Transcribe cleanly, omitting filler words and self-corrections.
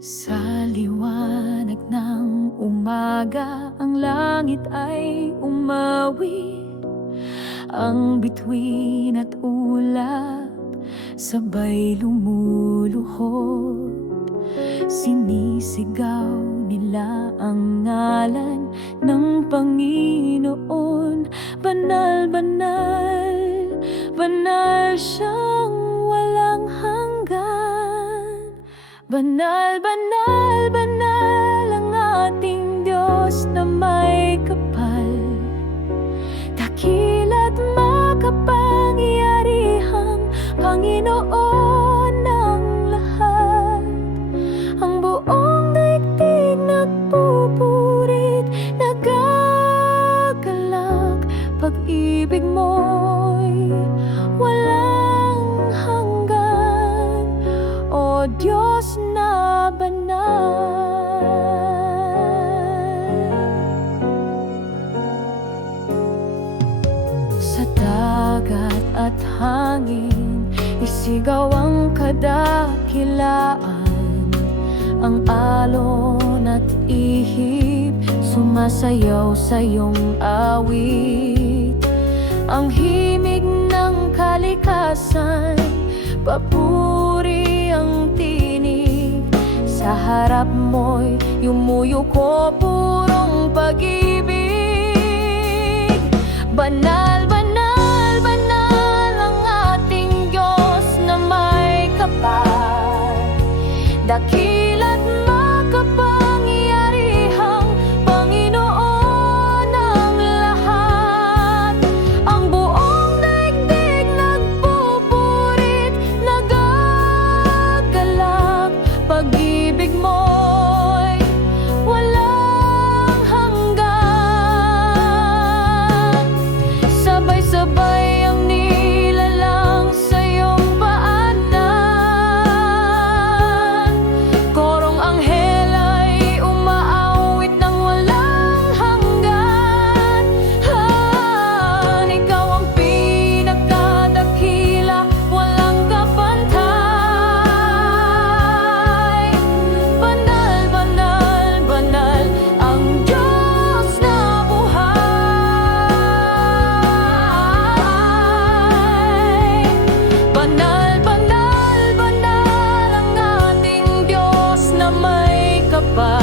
Sa liwanag ng umaga, ang langit ay umawi. Ang bituin at ulap sabay lumuluhod. Sinisigaw nila ang ngalan ng Panginoon. Banal, banal, banal siyang walang hanggan. Banal, banal, banal ang ating Diyos na may kapal. Dakila't makapangyarihang Panginoon ng lahat. Ang buong daigdig nagpupurit, nagagalak. Pag-ibig mo'y walang hanggan, O Diyos na banal. Sa dagat at hangin, isigaw ang kadakilaan. Ang alon at ihip, sumasayaw sa iyong awit. Ang himig ng kalikasan, papuri ang tinig. Sa harap mo'y yumuyuko purong pag-ibig. Banal, banal, banal ang ating Diyos na may kapal. Dakila't makapangyarihang Panginoon ng lahat. Ang buong daigdig nagpupurit, nagagalak. Pag-ibig mo'y walang hanggan. Sabay-sabay ang nilalang sa iyong paanan. Korong anghel ay umaawit ng walang hanggan. Ikaw ang pinagdadakila, walang kapantay. Banal, banal, banal ang Diyos na buhay. Banal, banal, banal ang ating Diyos na may kapal.